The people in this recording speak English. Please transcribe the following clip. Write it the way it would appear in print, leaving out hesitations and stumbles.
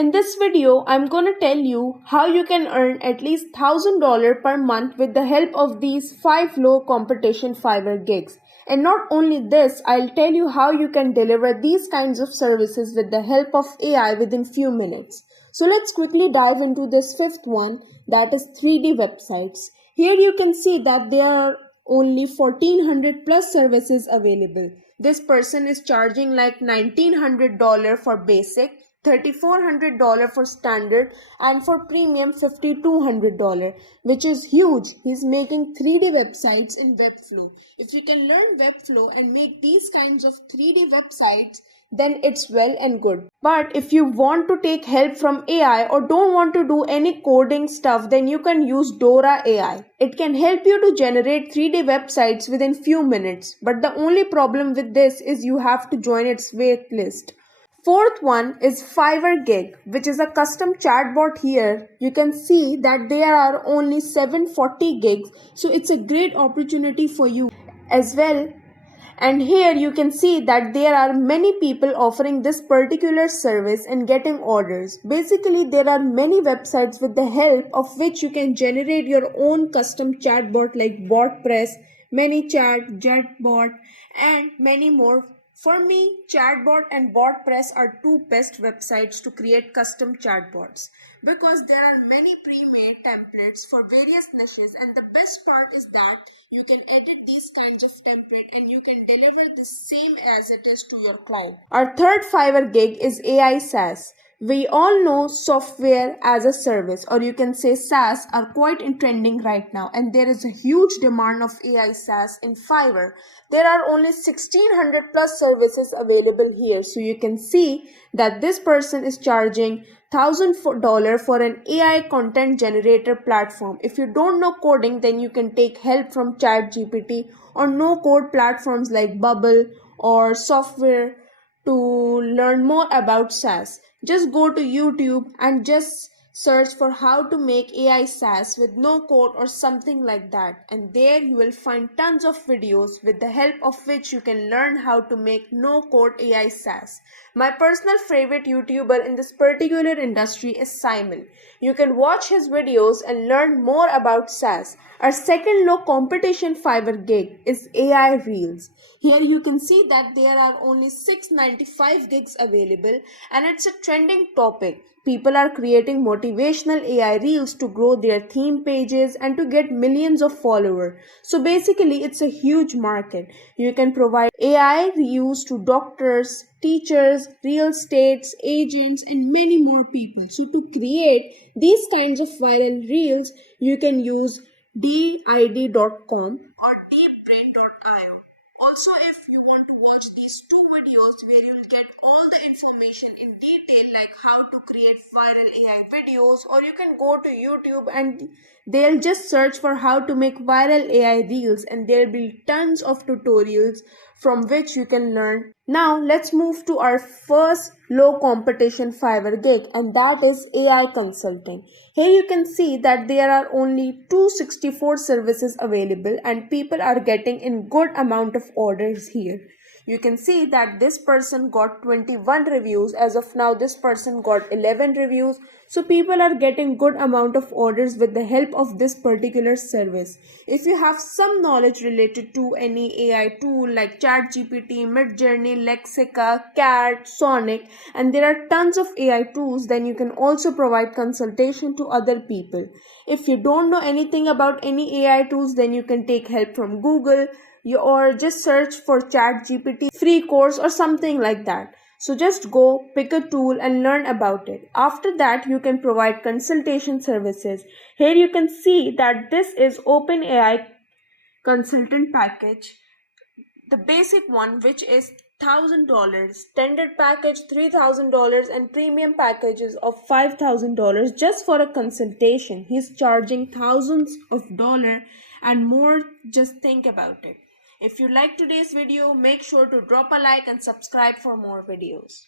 In this video, I'm gonna tell you how you can earn at least $1,000 per month with the help of these 5 low competition Fiverr gigs. And not only this, I'll tell you how you can deliver these kinds of services with the help of AI within few minutes. So let's quickly dive into this fifth one, that is 3D websites. Here you can see that there are only 1400 plus services available. This person is charging like $1,900 for basic, $3,400 for standard, and for premium $5,200, which is huge. He's making 3D websites in Webflow. If you can learn Webflow and make these kinds of 3D websites, then it's well and good. But if you want to take help from AI or don't want to do any coding stuff, then you can use Dora AI. It can help you to generate 3D websites within few minutes. But the only problem with this is you have to join its wait list. Fourth one is Fiverr Gig, which is a custom chatbot. Here you can see that there are only 740 gigs, so it's a great opportunity for you as well. And here you can see that there are many people offering this particular service and getting orders. Basically, there are many websites with the help of which you can generate your own custom chatbot like WordPress, ManyChat, JetBot, and many more. For me, Chatbot and WordPress are two best websites to create custom chatbots because there are many pre-made templates for various niches, and the best part is that you can edit these kinds of template and you can deliver the same as it is to your client. Our third Fiverr gig is AI SaaS. We all know software as a service, or you can say SaaS, are quite in trending right now, and there is a huge demand of AI SaaS in Fiverr. There are only 1600 plus services available here, so you can see that this person is charging $1,000 for an AI content generator platform. If you don't know coding, then you can take help from ChatGPT or no code platforms like Bubble or software to learn more about SaaS. Just go to YouTube and just search for how to make AI SaaS with no code or something like that, and there you will find tons of videos with the help of which you can learn how to make no code AI SaaS. My personal favorite YouTuber in this particular industry is Simon. You can watch his videos and learn more about SaaS. Our second low competition Fiverr gig is AI Reels. Here you can see that there are only 695 gigs available, and it's a trending topic. People are creating motivational AI reels to grow their theme pages and to get millions of followers. So basically, it's a huge market. You can provide AI reels to doctors, teachers, real estates, agents, and many more people. So to create these kinds of viral reels, you can use did.com or deepbrain.io. Also, if you want to watch these two videos where you'll get all the information in detail like how to create viral AI videos, or you can go to YouTube and they'll just search for how to make viral AI reels, and there'll be tons of tutorials from which you can learn. Now let's move to our first low competition Fiverr gig, and that is AI consulting. Here you can see that there are only 264 services available and people are getting in good amount of orders here. You can see that this person got 21 reviews. As of now, this person got 11 reviews. So people are getting good amount of orders with the help of this particular service. If you have some knowledge related to any AI tool like ChatGPT, Midjourney, Lexica, Cat, Sonic, and there are tons of AI tools, then you can also provide consultation to other people. If you don't know anything about any AI tools, then you can take help from Google, or just search for ChatGPT free course or something like that. So just go pick a tool and learn about it. After that, you can provide consultation services. Here you can see that this is OpenAI consultant package, the basic one, which is $1,000, standard package $3,000, and premium packages of $5,000 just for a consultation. He's charging thousands of dollars and more. Just think about it. If you like today's video, make sure to drop a like and subscribe for more videos.